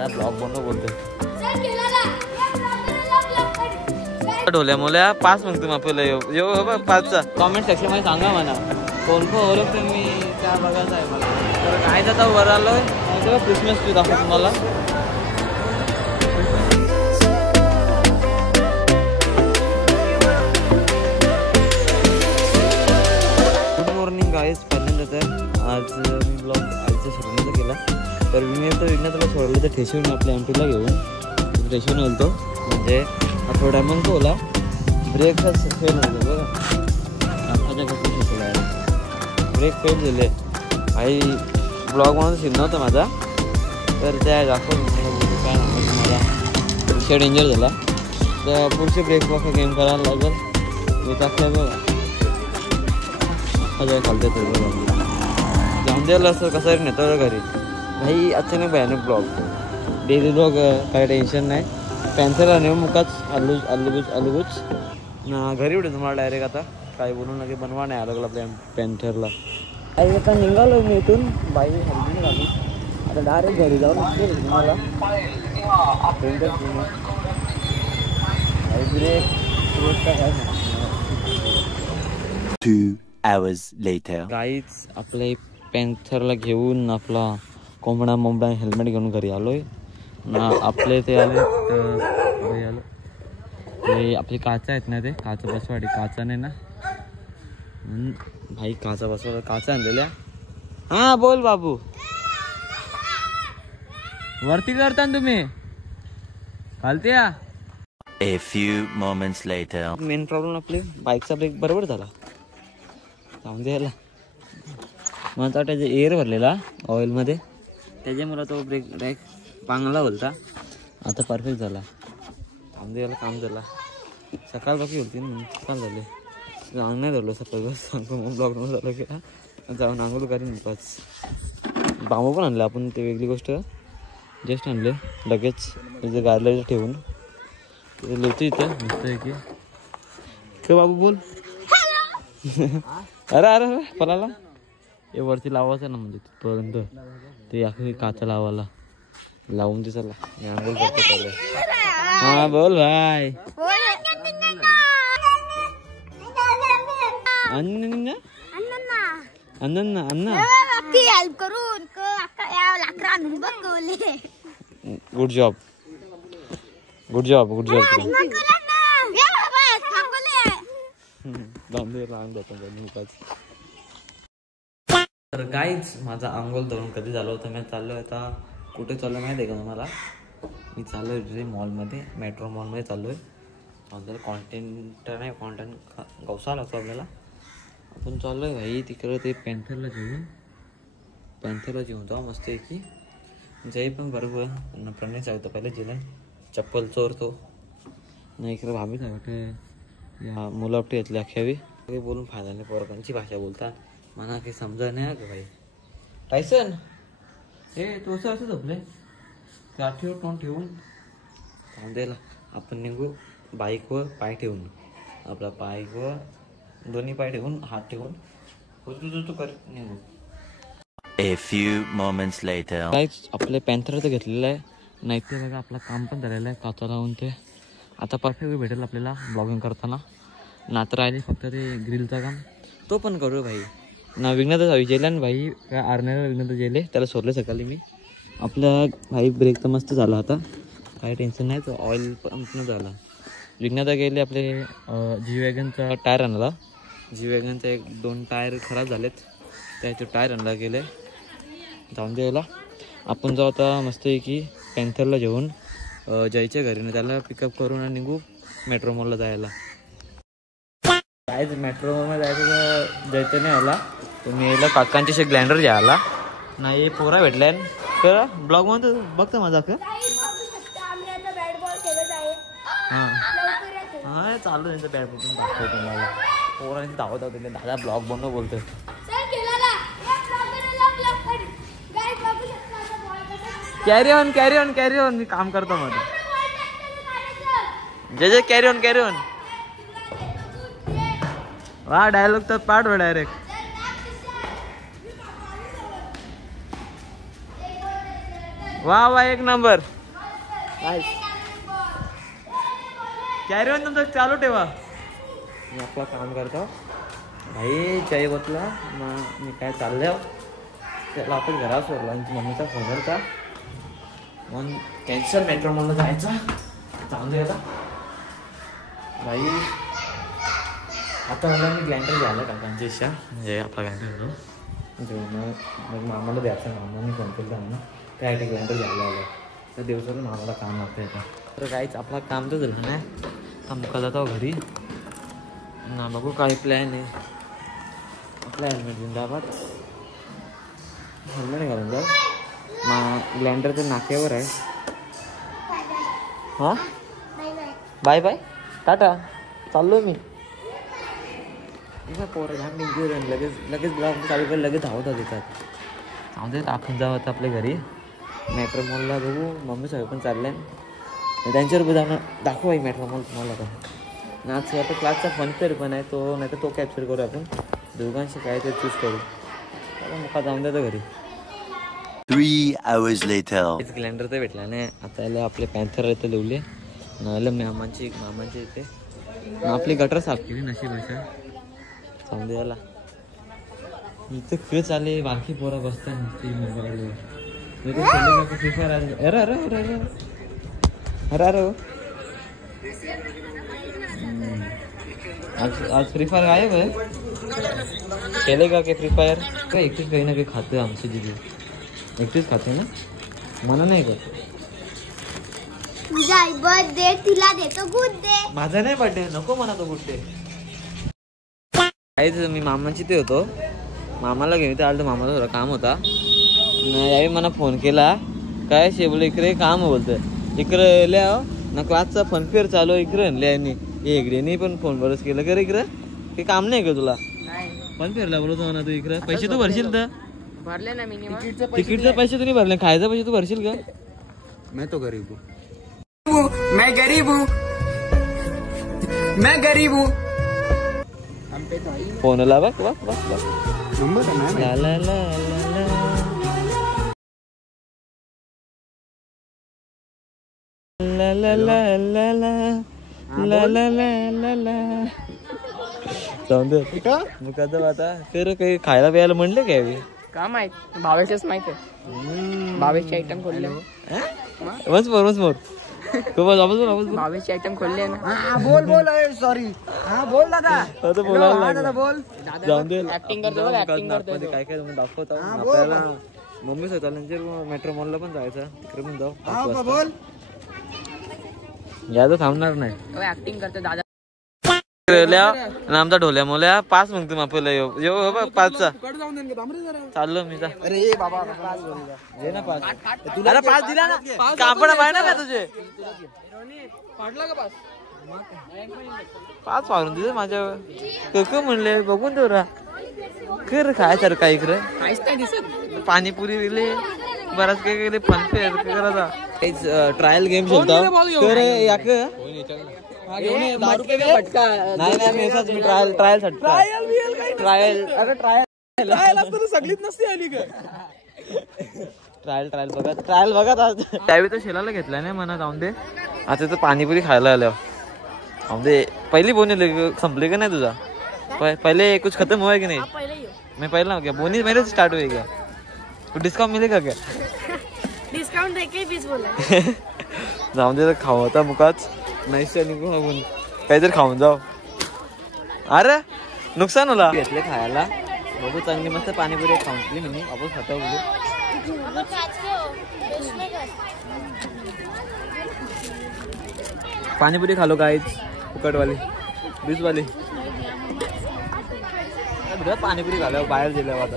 दादा ब्लॉग बनव बोलतोय ढोल्या मोल्या 5 मग तुम्ही आपल्याला येऊ 5चा कॉमेंट सेक्शन मध्ये सांगा म्हणा कोण कोण ओळखतं मी त्या बघायचं आहे मला तर काय जाता वर आलोय क्रिसमस ट्री दाखवतो तुम्हाला गुड मॉर्निंग गाईज पहिल्यांदा तर आज मी ब्लॉग आजच्या सुरुवातीचा केला तर विघ्नाथला सोडलं तर ठेशीवरून आपल्या एमपीला घेऊन ठेशीवरून गेलो म्हणजे थोडा मग तो ओला ब्रेकच फेल होतो बघा काकाच्या कसं शिकवला ब्रेक फेल झाले काही ब्लॉग म्हणून सीन नव्हता माझा तर त्या दाखवून काय मला शेड इंजर झाला तर पुढचे ब्रेक वॉक गेम करायला लागेल ते टाकलं बघा काय खालते तर बघा जाऊन द्यायला असं कसं नेतो घरी भाई अचानक भयानक ब्लॉग डेली ब्लॉग काही टेन्शन नाही पॅन्थरला नेऊ मुकाच आलूबूच घरी उठे तुम्हाला डायरेक्ट आता काही बोलून नका बनवा नाही आलं आपल्या पॅन्थरला आता निघालो मी इथून बाई हल्ली घालून आता डायरेक्ट घरी जाऊन तुम्हाला गाईच आपल्या पॅन्थरला घेऊन आपला कोंबडा हेल्मेट घेऊन घरी आलोय ना आपले ते आले तर आलो ते आपली काचा आहेत ना ते काचा बसवाडी काचा नाही ना भाई काचा बसवा काचा आणलेल्या हा बोल बाबू वरती करता ना तुम्ही खालते या A few moments later. Main problem आपली बाईकचा ब्रेक बरोबर झाला जाऊन द्यायला मला वाटायचं एअर भरलेला ऑइलमध्ये त्याच्यामुळे तो ब्रेक चांगला बोलता आता परफेक्ट झाला याला काम झाला सकाळ बाकी होती ना सकाळ झाले अंग नाही धरलो सकाळ बस सांगतो मग ब्लॉग झालं की जाऊन आंघोळ करीन पाच बांबू पण आणलं आपण ते वेगळी गोष्ट जस्ट आणले लगेच त्याचं गारला ठेवून ते लिहितो इथं मस्त आहे की का बाबू बोल अरे पलाला हे वरती लावायचं ना म्हणजे तिथपर्यंत ते आखी काचा लावायला लावून दे चला मी आंघोळ करतो पहिले हा बोल भाई अन्न अन्न अन्न good job good job good job तर गाईच माझा आंघोळ धरून कधी झालं होतं मी चाललो आता कुठे चाललो माहिती आहे का तुम्हाला मी चाललो आहे मॉलमध्ये मेट्रो मॉलमध्ये चाललो आहे आपल्याला कॉन्टेंट नाही कॉन्टेंट गवसा लागतो आपल्याला आपण चाललो आहे भाई तिकडं ते पॅन्थरला जेवून जाऊ मस्त आहे की जाई पण बरोबर प्रणय सांगतो पहिले जिला चप्पल चोरतो नाही इकडं भाभी सांगते या मुलापटी येतली अख्यावी काही बोलून फायदा नाही पोरकांची भाषा बोलतात मला काही समजा नाही का भाई टायसन हे तो असं झोपले काठीवर तोंड ठेवून द्यायला आपण निघू बाईकवर पाय ठेवून आपला बाईकवर दोन्ही पाय ठेवून हात ठेवून तू कर निघू A few moments later. काहीच आपल्या पॅन्थरचं घेतलेलं आहे नाही ते बघा आपलं काम पण झालेलं आहे काचा लावून ते आता परफेक्ट भेटेल आपल्याला ब्लॉगिंग करताना ना तर राहिले फक्त ते ग्रिलचं काम तो पण करू भाई ना विघ्नातच विजयला आणि भाई काय आरण्याला विघ्नात गेले त्याला सोडले सकाळी मी आपला भाई ब्रेक तर मस्त झाला आता काही टेन्शन नाही तो ऑइल पंप न झाला विघ्नाता गेले आपले जी वॅगनचा टायर आणला जी वॅगनचा 1-2 टायर खराब झालेत त्याचे टायर आणला गेले जाऊन द्यायला आपण जाऊ आता मस्त आहे की पॅन्थरला घेऊन जायच्या घरीने त्याला पिकअप करून आणि निघू मेट्रो मॉलला जायला कायच मेट्रो मॉलमध्ये जायचं तर जायचं नाही आला तुम्ही यायला काकांची ग्लँडर घ्यायला नाही पोरा भेटल्या तर ब्लॉग मध्ये बघता माझा का हां चालू त्यांचं बॅडमिंटन दाखवतो तुम्हाला पोरांची धावत होते दादा ब्लॉग बनव बोलतोय कॅरी ऑन मी काम करतो मध्ये जे कॅरी ऑन वा डायलॉग तर पाठ डायरेक्ट वा वा एक नंबर. कॅरी ऑन तुमचं चालू ठेवा. मी आपलं काम करतो भाई. जय बसला मी काय चाललं त्याला आपण घरात सोडला. मम्मीचा फोन होता मग कॅन्सल मेट्रो मॉलला जायचा. चालू दे आता भाई. आता मला मी ग्लँडर घ्यायला काकांच्या इच्छा म्हणजे आपला ग्लँडर होतो. मग मामाला द्यायचा. मामाने फोन केला म्हणून काय ग्लँडर घ्यायला आलं तर दिवसातून मामाला काम लागतं येतं. तर काहीच आपला काम तर झालं नाही. आता मुका जातो घरी ना. बघू काही प्लॅन आहे आपला. हेल्मेट जिंदाबाद. हेल्मेट घालून जाऊ. ग्लँडर तर नाक्यावर आहे. हां बाय बाय टाटा. चाललो मी. पोरं घाम निघून लगेच ब्लॉग चालू कर लगेच धावत येतात. चालू आपण जाऊ आता आपल्या घरी. मेट्रो मॉलला बघू. मम्मी सगळं पण चाललंय त्यांच्यावर जाणं दाखवू आहे मेट्रो मॉल तुम्हाला. पण आज आता क्लासचा फनफेअर पण आहे तो. नाही तर तो कॅप्चर करू आपण दोघांशी काय ते चूज करू. मुका जाऊन द्या घरी. 3 hours later. ग्लँडर तर भेटला नाही. आता याला आपले पॅन्थर इथे लिवले नाहीला मामांची इथे. आपली गटर साफ केली नशीब अशा. चांगली याला इथे खेळ चालले. बाकी पोरं बसतात नुसती मोबाईलवर. Free fire. अरे अरे अरे अरे अरे अरे आज फ्री फायर गायब आहे. खेलेगा के फ्री फायर काय. एकटीच काही ना काही खाते आमची दिदी. एकटीच खाते ना. मला नाही का तुझा बर्थडे तिला देतो गुड डे. माझा नाही बर्थडे नको म्हणा तो गुड डे. काहीच मी मामाची ते होतो. मामाला घेऊन ते आलं तर मामाला थोडा काम होता. यावेळी मला फोन केला काय शेबले इकडे काम बोलतं इकडे लिहा ना. क्लासचा फनफेअर चालू इकडे आणले यांनी. इकडे पण फोन बरंच केलं का रे इकडं. काही काम नाही का तुला. फनफेअरला बोलतो ना तू इकडं. पैसे तू भरशील तर भरले ना मी. तिकीटचे पैसे तुम्ही भरले. खायचा पैसे तू भरशील का. मैं तो गरीब हूँ. मैं गरीब हूँ. मैं गरीब हूँ. फोन ला बघ बघ बघ बघ. नंबर ला ला ला ला ला ला ला ला ला ला ला ला. जाऊन दे मुकादम. आता तर काही खायला प्यायला म्हणले काय का माहित. भावेशच माहित आहे. भावेशचे आयटम खोलले. वन्स मोर भावेशचे आयटम खोलले ना. बोल बोल. सॉरी. हा बोल दादा. आता बोलायला बोल. जाऊन दे. ऍक्टिंग करतो बघ. ऍक्टिंग करतो. काय काय दाखवतो आपल्याला. मम्मी स्वतः मेट्रो मॉलला पण जायचं तिकडे पण जाऊ. बोल. या तर थांबणार नाही. ऍक्टिंग करतो दादा. आमचा ढोल्या मोल्या 5 मग तुम्ही आपल्याला येऊ बघ 5चा चाललो मी. अरे बाबा दे ना 5. अरे 5 दिला ना. कापड पाहिजे ना तुझे. पाडला का 5. 5 फाडून दिले माझ्या. म्हणले बघून तेवढा कर खायसारखं इकडं. काहीच नाही दिसत. पाणीपुरी दिली बराच काही केले. फनफेअर करायचा. ट्रायल गेम खेळतो नाही ट्रायल सगळीच नसते आली का. ट्रायल बघा. त्यावेळी तर शेलाला घेतला नाही म्हणा. जाऊन दे. आता तर पाणीपुरी खायला आल्या. जाऊन दे. पहिली बोनी संपली का नाही तुझा. पहले कुछ खत्म हुआ है कि नहीं. मैं पहला हो गया. बोनी मेरे से स्टार्ट होएगा. तो डिस्काउंट मिलेगा क्या. डिस्काउंट देके 20 बोला. जाऊन दे. खाऊ आता मुकाच नाही निघून काहीतरी खाऊन जाऊ. अरे नुकसान होला. घेतले खायला बघू. चांगली मस्त पाणीपुरी खाऊन मी आपण खाता पाणीपुरी खालो काहीच फुकटवाली 20 वाली. पाणीपुरी खाल्या बाहेर दिल्या आता.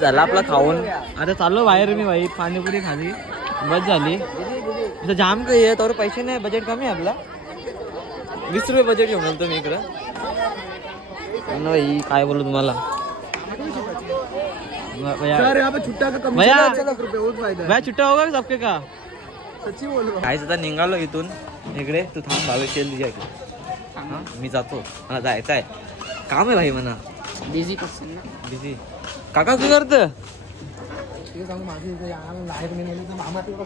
झाला आपला खाऊन. आता चाललो बाहेर मी भाई. पाणीपुरी खाली बस झाली. जाम काही आहे तर पैसे नाही. बजेट कमी आहे आपला. 20 रुपये बजेट घेऊन आलो मी इकडं. भाई काय बोलू तुम्हाला. भैया छुट्टा होगा सबके का. काहीच आता निघालो इथून इकडे. तू थांब भावे शेल तुझ्या इकडे. मी जातो. मला जायचं आहे. काम आहे भाई म्हणा. बिझी पर्सन ना. बिझी. काका काय करत?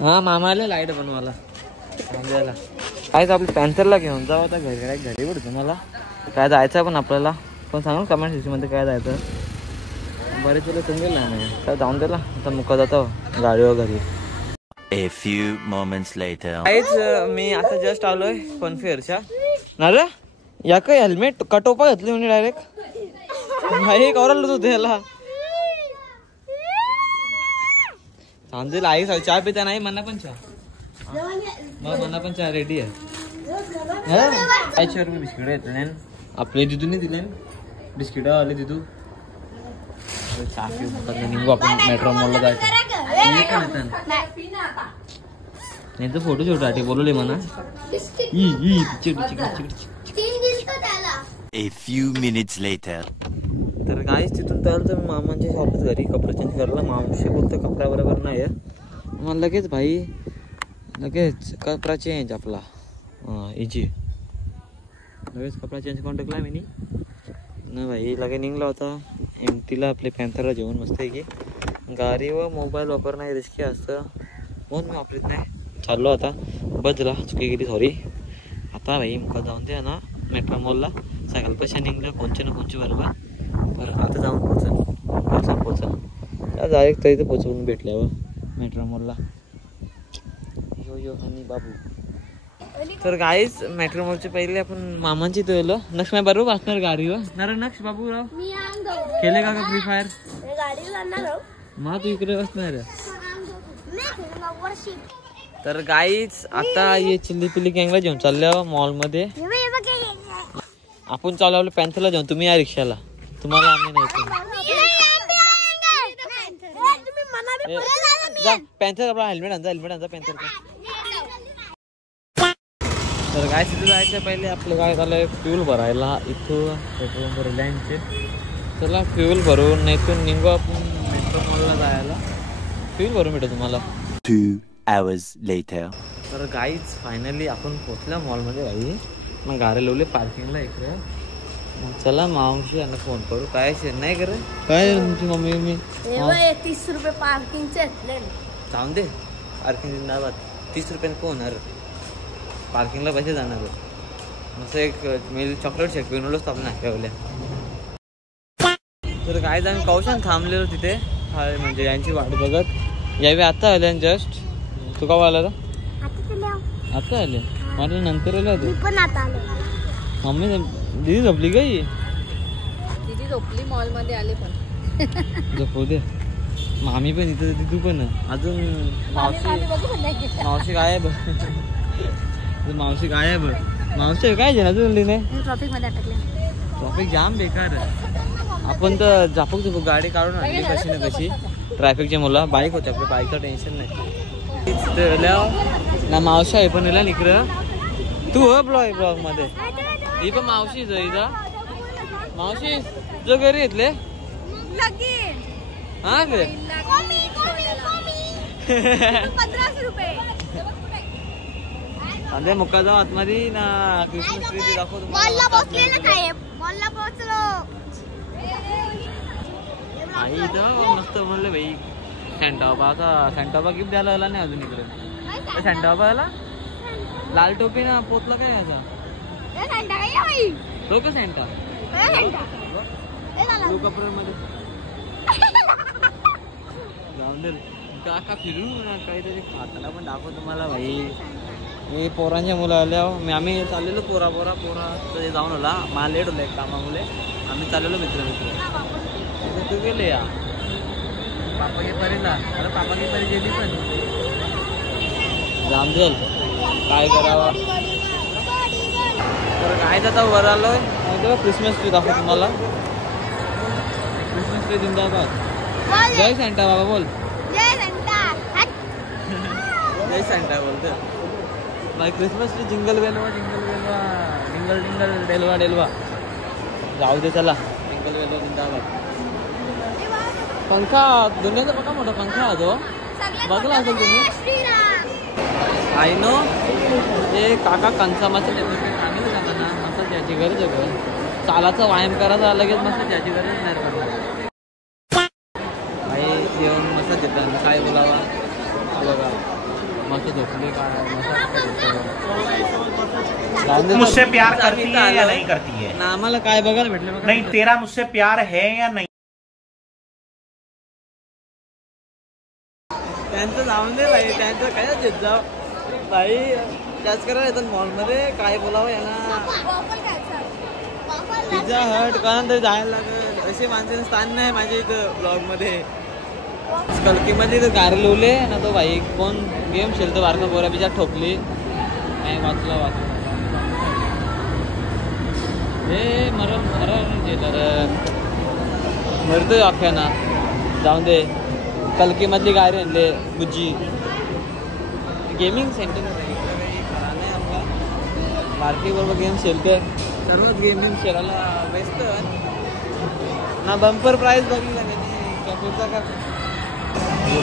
हा मामाला लाईट बनवायला समजायला. कायच आपल्या पॅन्थरला घेऊन जाऊ आता घरी पडतो मला. काय जायचं पण आपल्याला पण सांगू कमेंट सेक्शनमध्ये काय जायचं. बरेच तुला समजेल नाही काय जाऊन दिला आता मुका जातो गाडीवर घरी. A few moments later. काहीच मी आता जस्ट आलोय फनफेअरच्या. ना रे या काय हेल्मेट का टोपा घातली म्हणे डायरेक्ट. भाई कवराल होते याला सांगेल आई चहा पिता नाही. मना पण चहा मग मना पण चहा रेडी आहे. ₹5 बिस्किट येत आपले दिदूने दिले बिस्किट आले दिदू. चहा पिऊ निघू आपण मेट्रो मॉलला जायचं नाही तर फोटो शूट बोलवले म्हणा. A few minutes later. तर काहीच तिथून त्याला तर मामांच्या शॉपच घरी कपडे चेंज करायला. मावशी बोलतो कपडा बरोबर नाही आहे. मग लगेच भाई लगेच कपडा चेंज आपला इजी लगेच कपडा चेंज करून टाकला मी ना भाई. लगे निघला होता एमटीला आपले पॅन्थरला जेवण मस्त आहे की. गाडी व मोबाईल वापरणं हे रिस्की असतं म्हणून मी वापरत नाही. चाललो आता बजला चुकी गेली सॉरी. आता भाई मुका जाऊन द्या ना मेट्रो मॉलला. सकाळ पैसे निघलं कोणचे ना कोणचे बरोबर पण आता जाऊन पोचन डायरेक्ट तरी तर पोचवून भेटल्यावर मेट्रो मॉलला. यो हनी बाबू. तर गाईच मेट्रो मॉलचे पहिले आपण मामांची तो नक्ष माझ्या बरोबर असणार गाडीवर ना रे नक्ष बाबू राव. खेळे का फ्री फायर मग तू इकडे बसणार. तर गाईच आता ये चिल्ली पिल्ली गँगला घेऊन चालल्या मॉलमध्ये. आपण चालू आपलं पॅन्थरला जाऊन तुम्ही या रिक्षाला. तुम्हाला आम्ही नाही पॅन्थर आपला हेल्मेट आणजा पॅन्थरचा. तर काय तिथे जायचं पहिले आपलं काय झालंय फ्यूल भरायला इथून पेट्रोल पंप रिलायन्सचे. चला फ्यूल भरून इथून निघू आपण मेट्रो मॉलला जायला. फ्यूल भरून भेटू तुम्हाला. 2 hours later. तर गाईच फायनली आपण पोचल्या मॉलमध्ये भाई. मग गाडी लावले पार्किंगला इकडे. मग चला मावशी यांना फोन करू. काय नाही करे काय तुमची मम्मी मी 30 रुपये पार्किंगचे जाऊन दे. पार्किंग जिंदाबाद. 30 रुपयाने कोण होणार पार्किंगला पैसे जाणार. असं एक मी चॉकलेट शेक पिऊनच आपण ठेवल्या. तर काय आम्ही कौशान थांबलेलो तिथे म्हणजे यांची वाट बघत. यावेळी आता आले जस्ट. तू का आला आता आले मला नंतर आलं पण आता आलो. मम्मी दिदी झोपली काही. दिदी झोपली मॉल मध्ये आले पण झोपू दे. मामी पण इथं तू पण अजून मावशी गायब. मावशी काय ना अजून नाही. ट्रॉफिक मध्ये अटकले. ट्रॉफिक जाम बेकार. आपण तर झापक गाडी काढून आणली कशी ना कशी. ट्रॅफिकच्या मुला बाईक होते आपल्या बाईकचं टेन्शन नाही. ना मावशी आहे पण इकडं तू हो ब्लॉग मध्ये. ही पण मावशीच इथं. मावशी जो घरी येतले हा गे 15 रुपये. आणि मुक्का जाऊ आतमध्ये ना क्रिसमस ट्री दाखव मॉलला पोहोचलेलं काय मॉलला पोहोचलो. आई इथं मस्त म्हणलं भाई सँटाबा. आता सँटाबा गिफ्ट द्यायला आला नाही अजून इकडे. सँटाबा आला लाल टोपी ना पोतला काय याचा तो का सँटा ब्लू कपड्यांमध्ये जाऊन दे. काका फिरून काहीतरी खाताना पण दाखव तुम्हाला भाई. मी पोरांच्या मुलं आल्या आम्ही चाललेलो पोरा ते जाऊन आला. मला लेट होलं एक कामामुळे. आम्ही चाललेलो मित्र तू गेले या पापा के परीला. अरे पापा के परी गेली पण जामजल काय करावा. तर काय आता वर आलोय तेव्हा क्रिसमस ट्री दाखव तुम्हाला. क्रिसमस ट्री जिंदाबाद. जय सँटा बाबा बोल. जय सँटा बोलते भाई. Christmas tree jingle Belwa Dingal डेलवा जाऊ दे. चला जिंगल बेलवा जिंदाबाद. पंखा दुनियाचा बघा मोठा पंखा आहे तो. बघला असेल तुम्ही. आय नो हे काका कंसामाचे सांगितलं का ना असं त्याची गरज आहे. चालाचा व्यायाम करायचा लगेच मस्त त्याची गरज नाही पडणार. काही जेवण मस्त देतात काय बोलावा बघा मस्त झोपले काय मुझसे प्यार करती है या नहीं करती है ना आम्हाला काय बघायला भेटलं बघा. नहीं तेरा मुझसे प्यार है या नहीं त्यांचं जाऊन दे भाई त्यांचं काय देत जाऊ भाई त्याच करायला येतात मॉलमध्ये काय बोलावं यांना पिझ्झा हट कारण तरी जायला लागेल अशी माणसाने स्थान नाही माझ्या इथं ब्लॉगमध्ये कलकीमध्ये तर कार लिवले ना तो भाई कोण गेम खेळतो बारका बोरा बिजा ठोकली नाही वाचला हे मरतोय अख्याना जाऊन दे कलकीमधली गाडी आणले बुज्जी गेमिंग सेंटर नाही आमचा बारकी बरोबर गेम खेळतोय सर्वच गेमिंग खेळायला बेस्ट ना बंपर प्राईज बघली का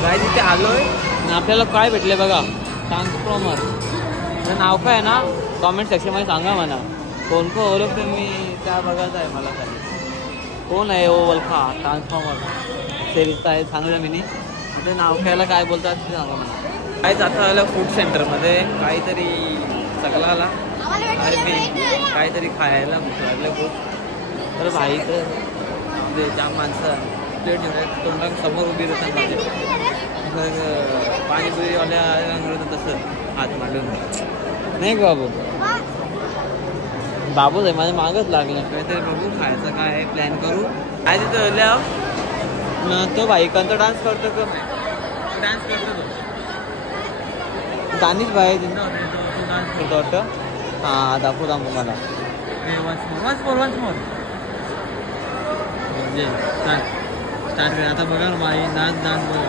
काय तिथे आलोय आणि आपल्याला काय भेटले बघा ट्रान्सफॉर्मर तर नाव काय आहे ना कॉमेंट सेक्शनमध्ये सांगा म्हणा कोण कोण ओळखतो मी त्या बघायचं आहे मला खाली कोण आहे ओ ओळखा ट्रान्सफॉर्मर सेल्सचा आहे सांगलं मी तिथे नाव खायला काय बोलतात ते सांगा मला काय जाता आलं फूड सेंटरमध्ये काहीतरी सगळाला काहीतरी खायला भूक लागलं खूप तर भाई तर जाम माणसं प्लेट घेऊन तोंडात समोर उभी राहतात पाणीपुरीवाल्या तसंच हात मांडून नाही का बाबूच आहे माझ्या मागच लागलं काहीतरी बघू खायचं काय आहे प्लॅन करू काय तिथं आल्या तो भाई कोणता डान्स करतो का डान्स करतो तो दानिश भाई जिंदा होते तो डान्स करतो वाटतं हां दाखवू मला वन्स मोर म्हणजे स्टार्ट कर आता बघा माई डान्स बघा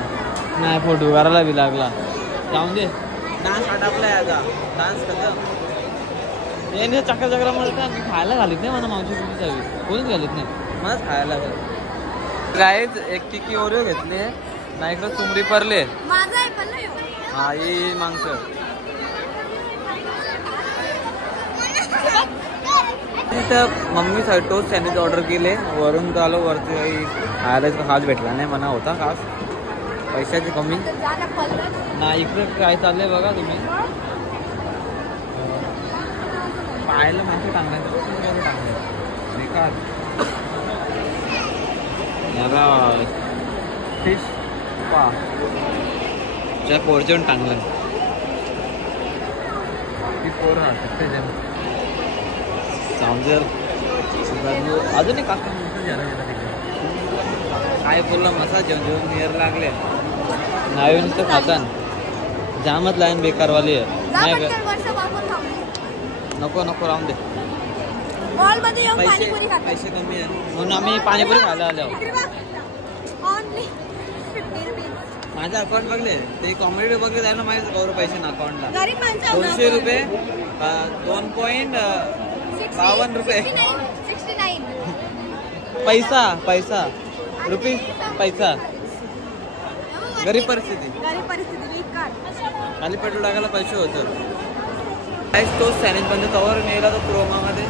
नाही फोटो करायला बी लागला जाऊन दे डान्स आटापलाय आता डान्स खतम याने चक्रा म्हणतात मी खायला घालीत नाही मला मावशी कुठे जावी कोणीच घालीत नाही मलाच खायला घाल गाईच एक किकी ओरिओ घेतले ना इकडं चुमडी परले हा ही मागचं तिथं मम्मीसाठी टोस्ट सँडविच ऑर्डर केले वरून तर आलो वरती काही खायला खास भेटला नाही म्हणा होता खास पैशाची कमी ना इकडं काय चाललंय बघा तुम्ही पाहायला मासे टांगले बेकार फिश पा त्या पोरच्यावर टांगलं ती पोर राहते समजेल अजून एक काका काय बोलला मसा जेवण नियर लागले नवीन तर खातान जामच लाईन बेकारवाली आहे नाही का नको राहून दे पैसे कमी आहे म्हणून आम्ही पाणीपुरी खायला आलो माझं अकाउंट बघले ते कॉमेडी बघले जायला माहिती गौरव पैसे ना अकाउंटला 200 रुपये 2.52 रुपये पैसा रुपीज पैसा गरीब परिस्थिती खाली पेट्रोल टाकायला पैसे होतं काय तो सँडविच बंद कवर नेला तो क्रोमामध्ये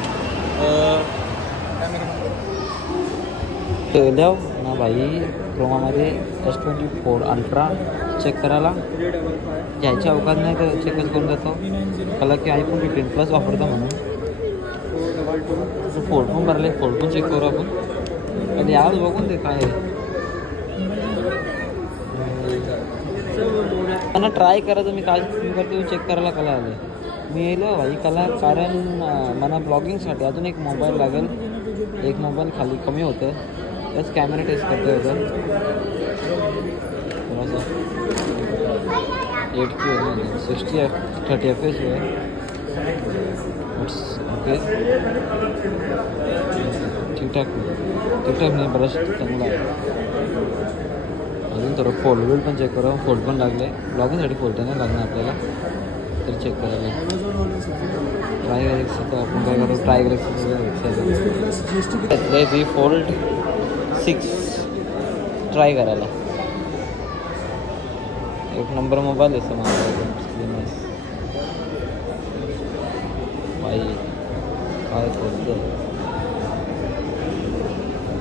द्याव ना भाई क्रोमामध्ये S24 अल्ट्रा चेक करायला घ्यायच्या अवकाश नाही तर चेकच करून जातो कला की iPhone 15 प्लस वापरतो म्हणून फोल्ड पण भरले फोल्ड पण चेक करू आपण कधी आज बघून ते काय त्यांना ट्राय करायचं मी काय करतो चेक करायला कला आले मी येलो भाई कला कारण मला ब्लॉगिंगसाठी अजून एक मोबाईल लागेल एक मोबाईल खाली कमी होतं बस कॅमेरा टेस्ट करते होतं थोडासा 60 30 FPS आहे ओके ठीकठाक नाही बरंच चांगला आहे अजून थोडं फोल्ड पण चेक करा फोल्ड पण लागले ब्लॉगिंगसाठी फोल्ड नाही लागणार आपल्याला तर चेक करायला ट्राय गॅलेक्सी आपण काय करू ट्राय गॅलेक्सी फोल्ड 6 ट्राय करायला एक नंबर मोबाईल आहे माझा भाई काय करतो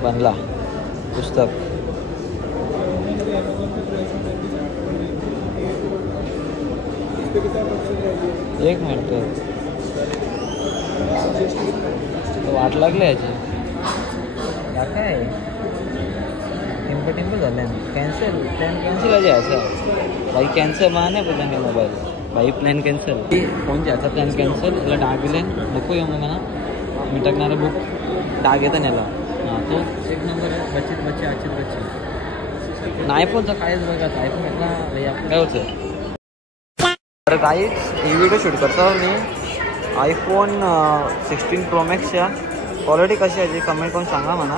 बनला पुस्तक. एक मिनिट वाट लागली याची. काय टिंप झालं कॅन्सल प्लॅन कॅन्सल आहे असं भाई. कॅन्सल मला नाही पडला नाही मोबाईल भाई. प्लॅन कॅन्सल फोन घ्यायचा प्लॅन कॅन्सल. याला डाग दिले नको येऊ मग म्हणा मी टाकणारा बुक डाग येतं याला. हां तो एक नंबर आहे. बच्चित बच्चे आचित बच्चे. आयफोनचं कायच बघा आयफोन घेतला भाई आपण काय होतं. तर काहीच ही व्हिडिओ शूट करतो मी आयफोन 16 Pro Maxच्या. क्वालिटी कशी आहे कमेंट करून सांगा म्हणा.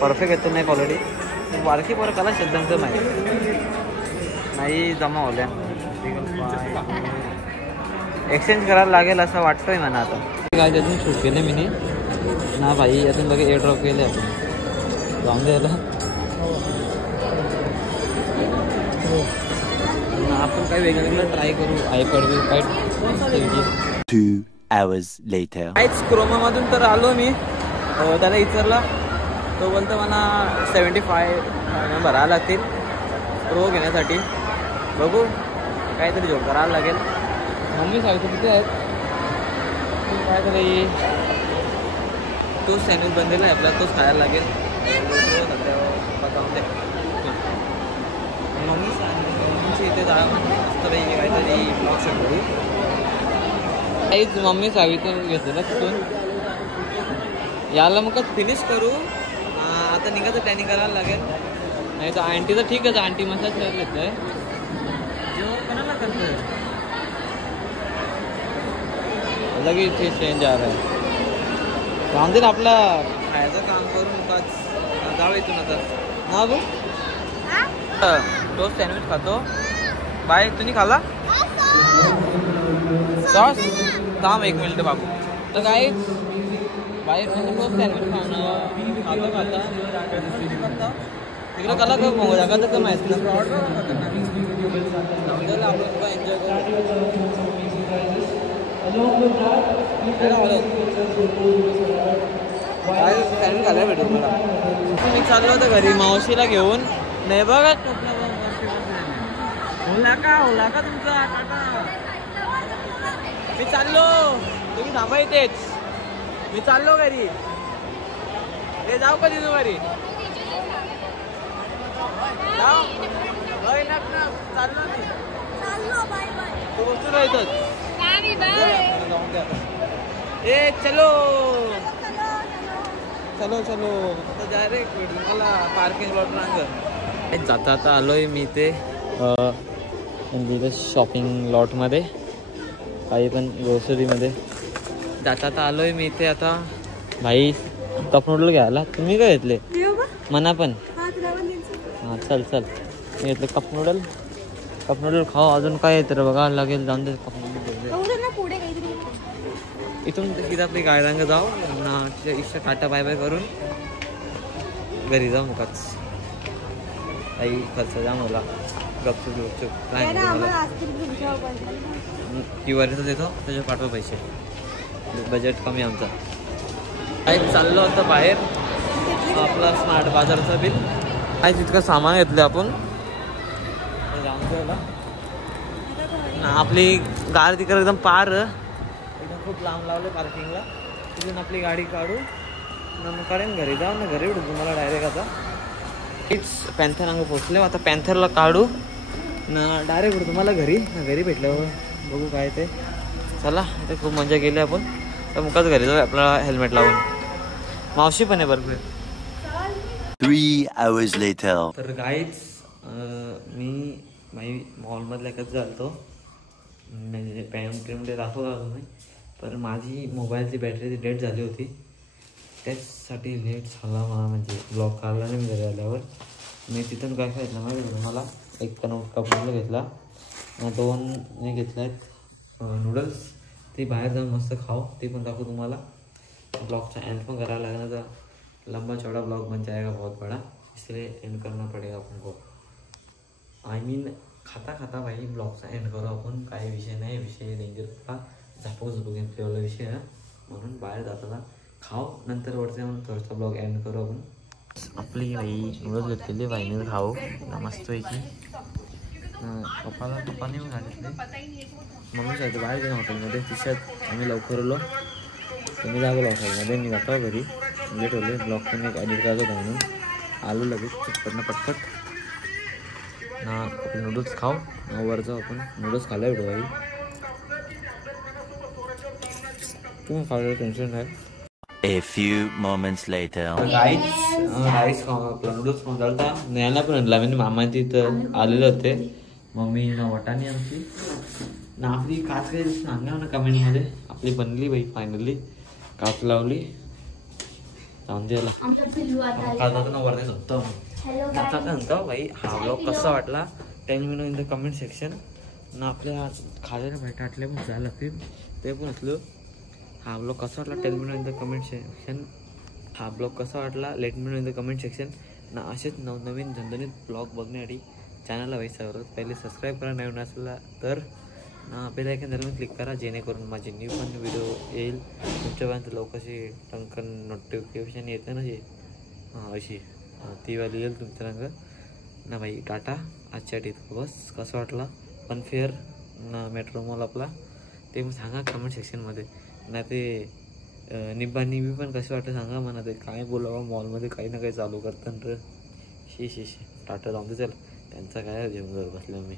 परफेक्ट येतं नाही क्वालिटी. बारकी पोरं कला शब्दांचं माहिती नाही जमा होल्या. एक्सचेंज करायला लागेल असं वाटतंय म्हणा. आता काय त्यातून शूट केले मी ना भाई. यातून बघा एअर ड्रॉप केले आपण जाऊन द्यायला. आपण काही वेगवेगळं ट्राय करू. आयपॅड काय 2 hours later. काहीच क्रोमामधून तर आलो मी. त्याला विचारलं तो बोलतो मला 75 भरायला लागतील प्रो घेण्यासाठी. बघू काहीतरी जोड करायला लागेल. मम्मी सांगतो किती आहेत काहीतरी. तोच सँडविच बनलेला आहे आपल्याला तोच खायला लागेल. जाऊन दे मम्मी मम्मीची इथे जा मस्त पाहिजे काहीतरी ब्लॉग शूट करू. काहीच मम्मी सावित्रीने घेतलेलं तिथून याला मग फिनिश करू. आता निघायचं प्लॅनिंग करायला लागेल. नाही तर आंटीचं ठीक आहे. आंटी मसाज करत घेतलं आहे जेव्हा कोणाला करतोय लगेच ते चेंज आ रहा है. रामदे ना आपला खायचं काम करून जाऊ इथून आता ना बघ. तो सँडविच खातो. बाय तुम्ही खाला सॉस. थांब एक मिनिट बाबू. तर काय बाहेर तो सँडविच खाणं खाता तिकडे कला का मग जगाचं तर माहिती ना आपण एन्जॉय काय सँडविच खायला भेटेल मला. मी चाललो होतो घरी मावशीला घेऊन. नाही बघा होला का तुमचा टाटा. मी चाललो तुम्ही थांबा इथेच. मी चाललो घरी. ते जाऊ का तिथं घरी जाऊ. चाललो मी. तू बसू राहतोच. ए चलो चलो चलो आता डायरेक्ट भेटू मला पार्किंग लॉट रांग. जाता आता आलोय मी ते म्हणजे शॉपिंग लॉटमध्ये काही पण ग्रोसरीमध्ये. जाता आता आलोय मी इथे. आता भाई कप नूडल घ्यायला. तुम्ही काय घेतले मना पण. हां चल चल मी घेतले कप नूडल खाऊ. अजून काय येतं रे बघायला लागेल. जाऊन दे कप नूडल इथून तिथं आपली गायरांग जाऊ ना तिच्या इच्छा टाटा बाय बाय करून घरी जाऊ. नकाच काही खर्च जा मला. गपचूप गपचूप काय किंवा देतो त्याचे पाठवा पैसे. बजेट कमी आमचा. काय चाललो होतं बाहेर आपला स्मार्ट बाजारचं बिल. काय तितकं सामान घेतलं आपण. आपली गाडी तिकडे एकदम पार एकदम खूप लांब लावलं पार्किंगला. तिथून आपली गाडी काढू ना मग काढेन घरी जाऊ ना. घरी भेटू तुम्हाला डायरेक्ट. आता हीच पॅन्थर अंग पोचले. आता पॅन्थरला काढू ना डायरेक्ट भेटू तुम्हाला घरी ना. घरी भेटल्यावर बघू काय ते. चला इथे खूप मजा केली आपण. तर मुकाच घरी जाऊ आपला हेल्मेट लावून. मावशी पण आहे बरोबर. 3 hours later. तर गाईच मी माझी मॉलमधल्या कसं झालं म्हणजे पॅन्टमध्ये दाखवला तुम्ही. पण माझी मोबाईलची बॅटरी डेट झाली होती त्याचसाठी लेट झाला मला. म्हणजे ब्लॉक काढला नाही घरी आल्यावर. मी तिथून काय खायचं माहिती मला. एक कप नूडल घेतला. 2 मी घेतला आहेत नूडल्स. ते बाहेर जाऊन मस्त खाऊ. ते पण दाखवू तुम्हाला. ब्लॉगचा एंड पण करायला लागणार. तर लंबा चौड़ा ब्लॉग बन जाएगा बहुत बड़ा. इसलिए एंड करना पडेगा अपन को. आय मीन खाता खाता भाई ब्लॉगचा एंड करू आपण. काही विषय नाही. विषय डेंजर का झापक घेतलेला विषय आहे. म्हणून बाहेर जाताना खाऊ नंतर वरती जाऊन थोडासा ब्लॉग एंड करू आपण. आपली बाई नूडल्स घेतलेली बाईने खाऊ मस्तपैकी. पप्पाने येऊन घातले. मम्मी सांगते बाहेर गेलो हॉटेलमध्ये. तिच्यात आम्ही लवकर आलो. तुम्ही लागलो हॉटेलमध्ये. मी जातो घरी. लेट होले. ब्लॉग पण एक एडिट करायचं होतं म्हणून आलो लगेच पटपट. ना आपण नूडल्स खाऊ. वर जाऊ आपण. नूडल्स खायला भेटू भाई. तुम्ही खायला टेन्शन नाही. A few moments later. Rice आपला नूडल्स खाऊन चालता. न्यायला पण आणला म्हणजे मामा तिथं आलेले होते. मम्मी ना वटाणी आमची ना आपली काच काही सांगा ना कमेंटमध्ये. आपली बनली बाई फायनली. काच लावली. जाऊन द्यायला काल जातो ना वरती झोपतो. आता म्हणतो भाई हा ब्लॉग कसा वाटला tell me know in the comment section. ना आपल्या खायला भेटा आटले पण जायला लागतील ते पण असलो. हा ब्लॉग कसा वाटला tell me know in the comment section. हा ब्लॉग कसा वाटला let me know in the comment section. ना असेच नवनवीन झणझणीत ब्लॉग बघण्यासाठी चॅनलला व्हायचं पहिले सबस्क्राईब करा नवीन असला तर. बेल आयकॉन दरम्यान क्लिक करा जेणेकरून माझे न्यू पण व्हिडिओ येईल तुमच्यापर्यंत. लवकरशी टंकन नोटिफिकेशन येतं ना जे अशी तीवाली येईल तुमच्या रंग ना भाई. टाटा आजच्या डेट बस. कसं वाटला पण फेअर ना मेट्रो मॉल आपला ते मग सांगा कमेंट सेक्शनमध्ये. ना ते निब्बा पण कसं वाटतं सांगा म्हणा. ते काय बोलावं मॉलमध्ये काही ना काही चालू करताना शी टाटा जाऊन दे चला. त्यांचा काय जेवण बसलं मी.